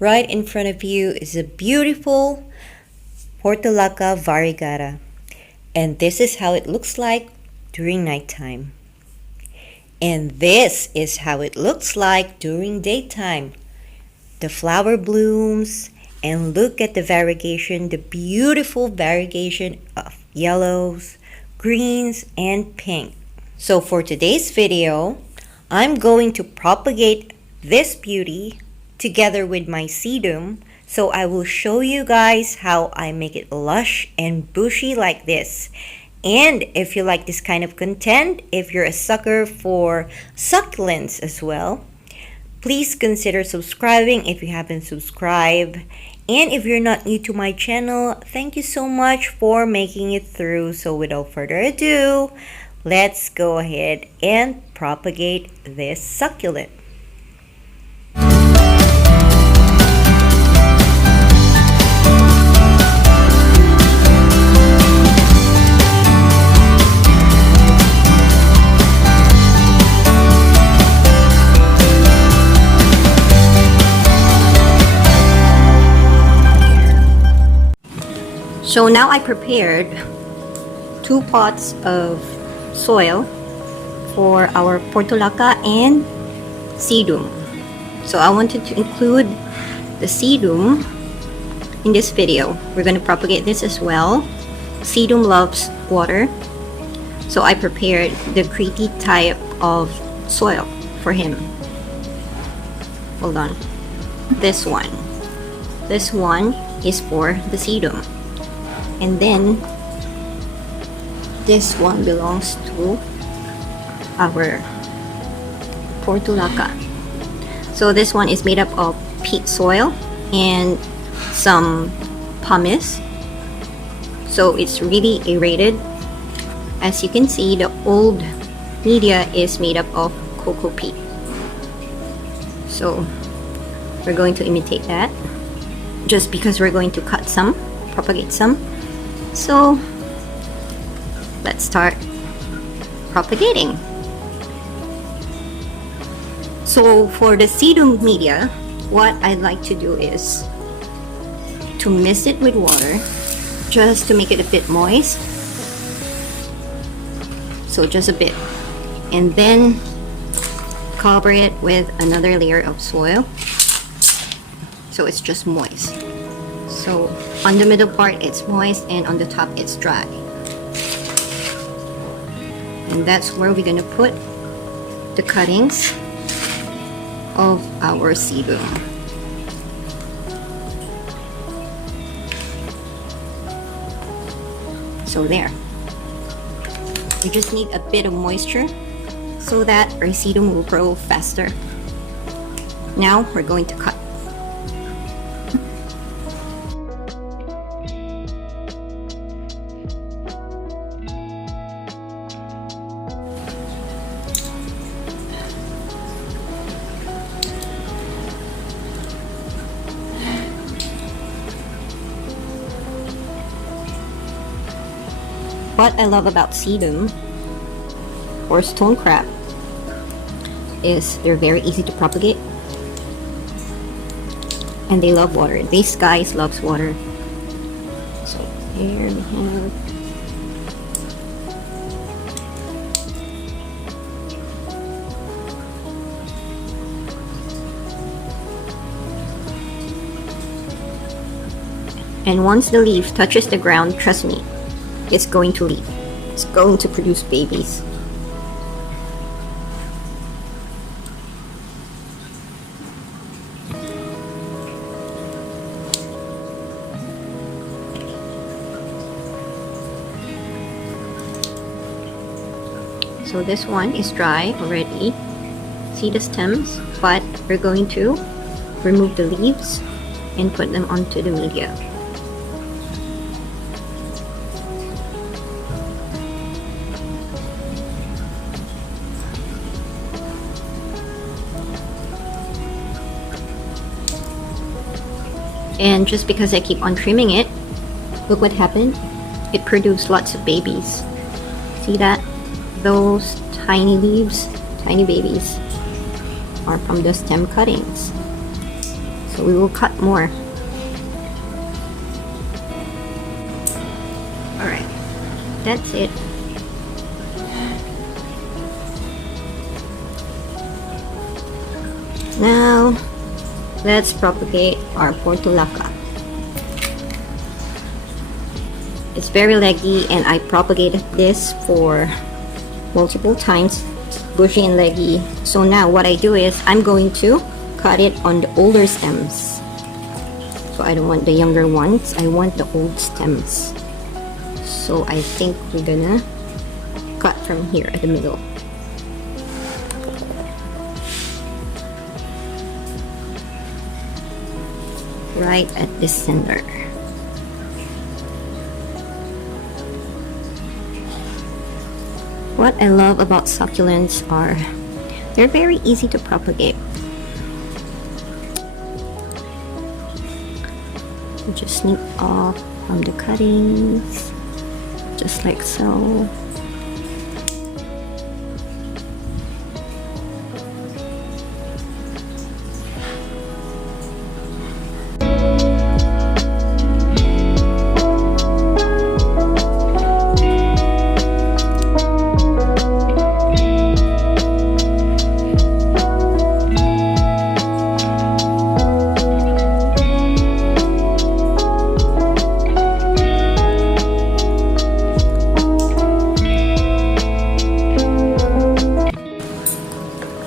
Right in front of you is a beautiful portulaca variegata, and this is how it looks like during nighttime. And this is how it looks like during daytime. The flower blooms, and look at the variegation, the beautiful variegation of yellows, greens, and pink. So for today's video, I'm going to propagate this beauty together with my sedum. So I will show you guys how I make it lush and bushy like this. And if you like this kind of content, if you're a sucker for succulents as well, please consider subscribing if you haven't subscribed. And if you're not new to my channel, thank you so much for making it through. So without further ado, let's go ahead and propagate this succulent. So now I prepared 2 pots of soil for our portulaca and sedum. So I wanted to include the sedum in this video. We're going to propagate this as well. Sedum loves water, so I prepared the gritty type of soil for him. Hold on. This one is for the sedum. And then this one belongs to our portulaca. So this one is made up of peat soil and some pumice. So it's really aerated. As you can see, the old media is made up of cocoa peat. So we're going to imitate that, just because we're going to propagate some. So let's start propagating. So for the sedum media, what I'd like to do is to mix it with water just to make it a bit moist. So just a bit. And then cover it with another layer of soil so it's just moist. So on the middle part it's moist and on the top it's dry. And that's where we're gonna put the cuttings of our sedum. So there. We just need a bit of moisture so that our sedum will grow faster. Now we're going to cut. What I love about sedum or stone crab is they're very easy to propagate and they love water. These guys loves water. So here we have and once the leaf touches the ground, trust me, it's going to leave. It's going to produce babies. So this one is dry already. See the stems, but we're going to remove the leaves and put them onto the media. And just because I keep on trimming it, look what happened. It produced lots of babies. See that? Those tiny leaves, tiny babies, are from the stem cuttings. So we will cut more. Alright, that's it. Now, let's propagate our portulaca. It's very leggy and I propagated this for multiple times, bushy and leggy. So now what I do is I'm going to cut it on the older stems. So I don't want the younger ones, I want the old stems. So I think we're gonna cut from here at the middle. Right at the center. What I love about succulents are they're very easy to propagate. You just snip off from the cuttings, just like so.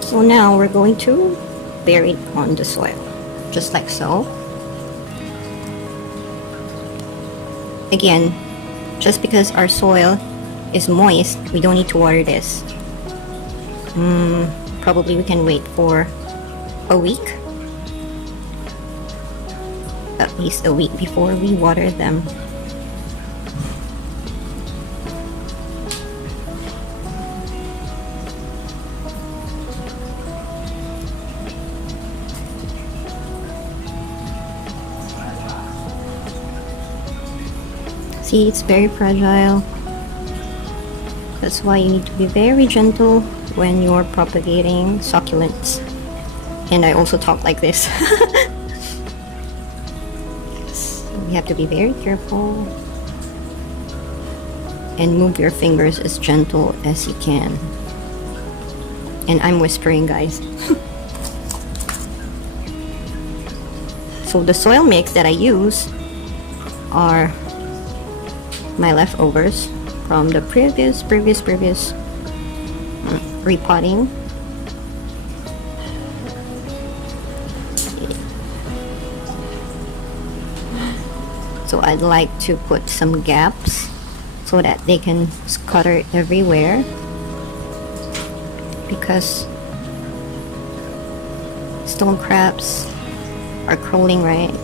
So now we're going to bury it on the soil, just like so. Again, just because our soil is moist, we don't need to water this. Probably we can wait for a week. At least a week before we water them. See, it's very fragile. That's why you need to be very gentle when you're propagating succulents. And I also talk like this. So you have to be very careful and move your fingers as gentle as you can. And I'm whispering, guys. So the soil mix that I use are my leftovers from the previous repotting. So I'd like to put some gaps so that they can scatter everywhere, because stone crabs are crawling, right?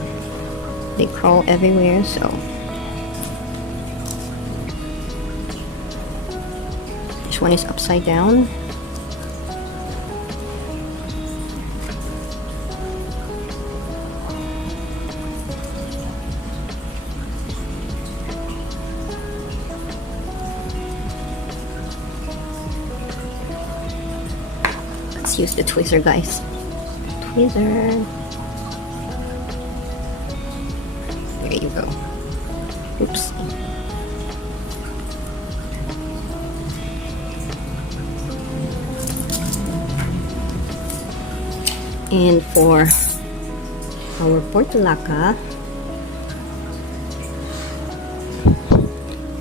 They crawl everywhere, so this one is upside down. Let's use the tweezer, guys. Tweezer. There you go. Oops. And for our portulaca,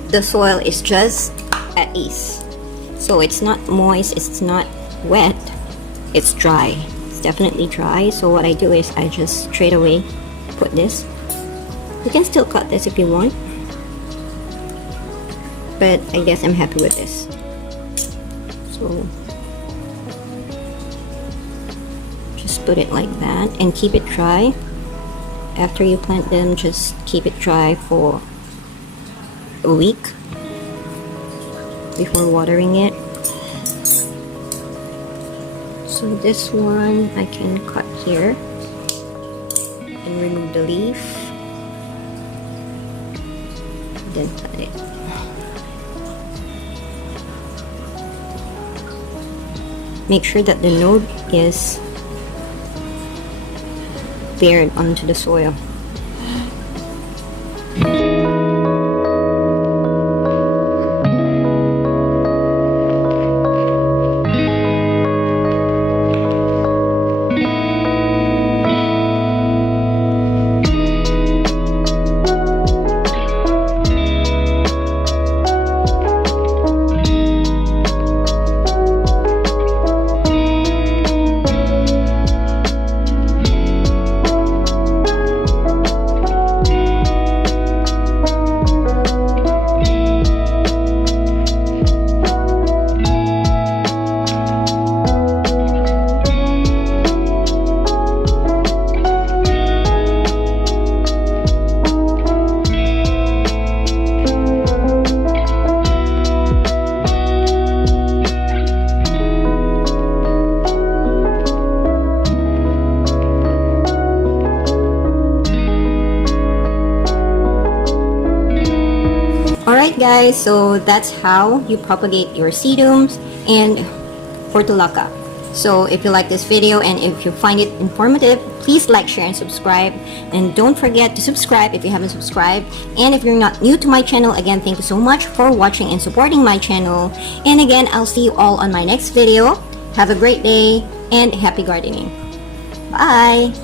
the soil is just at ease. So it's not moist, it's not wet, it's dry. It's definitely dry. So what I do is I just straight away put this. You can still cut this if you want, but I guess I'm happy with this. So just put it like that and keep it dry. After you plant them, just keep it dry for a week before watering it. So this one I can cut here and remove the leaf, then cut it. Make sure that the node is buried onto the soil. Alright guys, so that's how you propagate your sedums and portulaca. So if you like this video and if you find it informative, please like, share, and subscribe. And don't forget to subscribe if you haven't subscribed. And if you're not new to my channel, again, thank you so much for watching and supporting my channel. And again, I'll see you all on my next video. Have a great day and happy gardening. Bye!